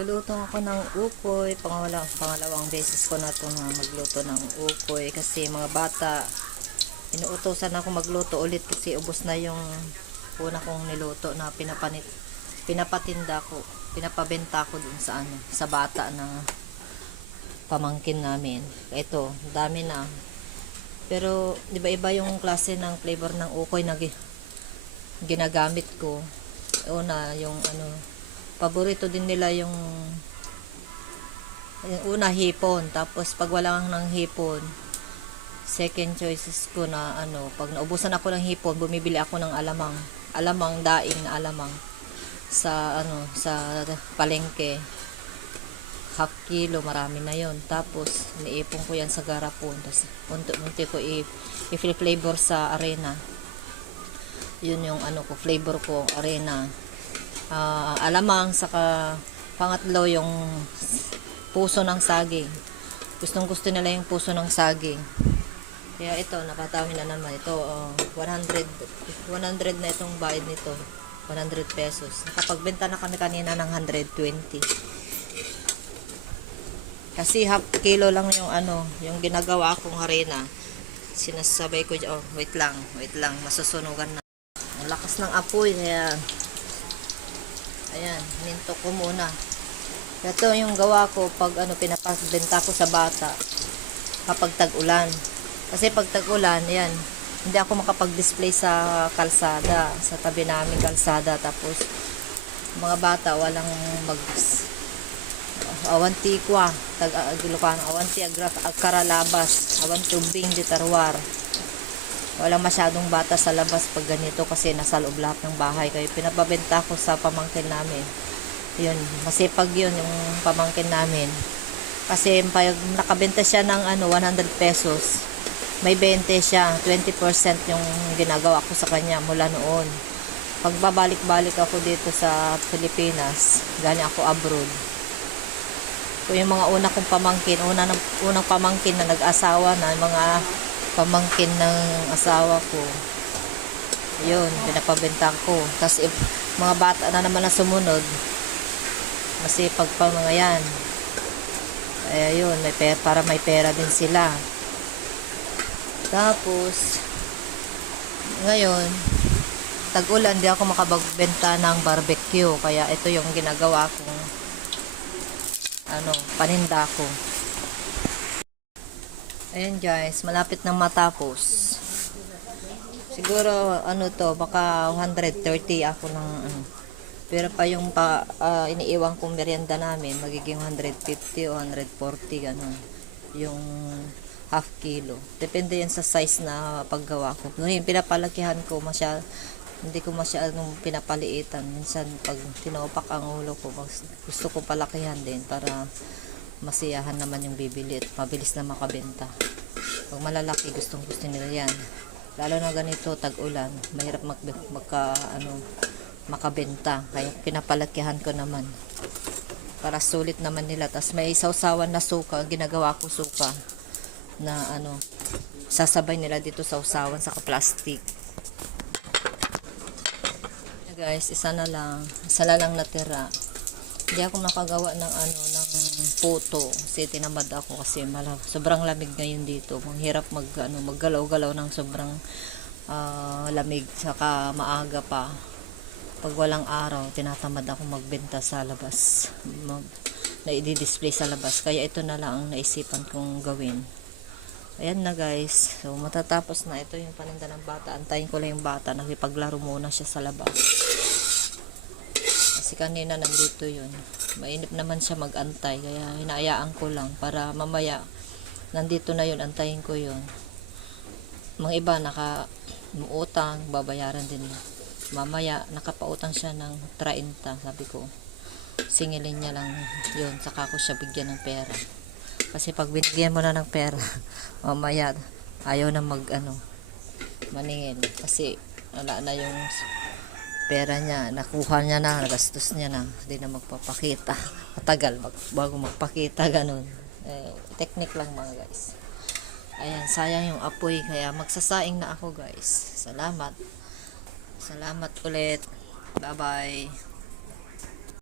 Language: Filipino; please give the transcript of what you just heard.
Magluluto ako ng ukoy. Pangalawang beses ko na ito na magluto ng ukoy. Kasi mga bata, inuutosan ako magluto ulit kasi ubos na yung una kong niluto na pinapatinda ko. Pinapabenta ko dun sa sa bata na pamangkin namin. Ito, dami na. Pero, di ba iba yung klase ng flavor ng ukoy na ginagamit ko. Una, yung paborito din nila yung una hipon, tapos pag wala ng hipon, second choices ko na pag naubusan ako ng hipon, bumibili ako ng alamang daing na alamang sa palengke. Half kilo, marami na yon. Tapos niipon ko yan sa garapon, tapos unti-unti ko i-flavor sa arena. Yun yung ko, flavor ko, arena. Alamang, saka pangatlo yung puso ng saging. Gustong gusto nila yung puso ng saging. Kaya ito, nakatawin na naman. Ito, 100 na itong bayad nito. 100 pesos. Nakapagbenta na kami kanina ng 120. Kasi half kilo lang yung yung ginagawa kong harina. Sinasabay ko, wait lang, masusunugan na. Ang lakas ng apoy, kaya ayan, minto ko muna. Ito yung gawa ko pag pinapagbenta ko sa bata kapag tag-ulan. Kasi pag tag-ulan, ayan, hindi ako makapag-display sa kalsada, sa tabi namin kalsada. Tapos mga bata walang awanti kwa, awanti karalabas, awan tubing di tarwar. Walang masyadong bata sa labas pag ganito kasi nasa loob lahat ng bahay. Kaya pinapabenta ko sa pamangkin namin. Yun, masipag yun yung pamangkin namin. Kasi pag nakabenta siya ng 100 pesos, may 20 siya, 20% yung ginagawa ko sa kanya mula noon. Pag babalik-balik ako dito sa Pilipinas, galing ako abroad. Kung yung mga unang pamangkin na nag-asawa na, mga pamangkin ng asawa ko, yun, pinapabenta ko. Tapos mga bata na naman na sumunod, masipag pa mga yan. Kaya yun, para may pera din sila. Tapos ngayon, tag-ulan, di ako makapagbenta ng barbecue. Kaya ito yung ginagawa kong paninda ko. Ayan guys, malapit nang matapos. Siguro baka 130 ako ng pero pa yung iniiwan kong merienda namin, magiging 150 o 140 ganun. Yung half kilo. Depende yan sa size na paggawa ko. Ngayon pinapalakihan ko hindi ko masyadong pinapaliitan. Minsan pag tinopak ang ulo ko, gusto ko palakihan din para masiyahan naman yung bibili at mabilis na makabenta. Pag malalaki, gusto nila yan. Lalo na ganito, tag-ulan, mahirap makabenta. Kaya pinapalakihan ko naman para sulit naman nila. Tapos may sausawan na suka, ginagawa ko suka na sasabay nila dito sa sausawan sa plastic. Guys, isa na lang natira. Hindi ako nakagawa ng puto kasi tinamad ako kasi sobrang lamig ngayon dito. Mahirap maggalaw-galaw ng sobrang lamig, saka maaga pa. Pag walang araw, tinatamad ako magbenta sa labas. Na i-display sa labas. Kaya ito na lang ang naisipan kong gawin. Ayan na guys. So matatapos na. Ito yung paninda ng bata. Antayin ko lang yung bata. Nakipaglaro muna siya sa labas. Kasi kanina nandito yun. Mainip naman siya mag-antay. Kaya hinayaan ko lang para mamaya nandito na yun. Antayin ko yun. Mga iba naka-utang. Babayaran din. Mamaya nakapautang siya ng 30. Sabi ko, singilin niya lang yun. Saka ko siya bigyan ng pera. Kasi pag binigyan mo na ng pera, mamaya ayaw na maningil. Kasi wala na yung pera niya, nakuha niya na, nagastos niya na, hindi na magpapakita. Matagal bago magpakita, ganun. Technique lang mga guys. Ayan, sayang yung apoy, kaya magsasaing na ako guys. Salamat ulit. Bye bye.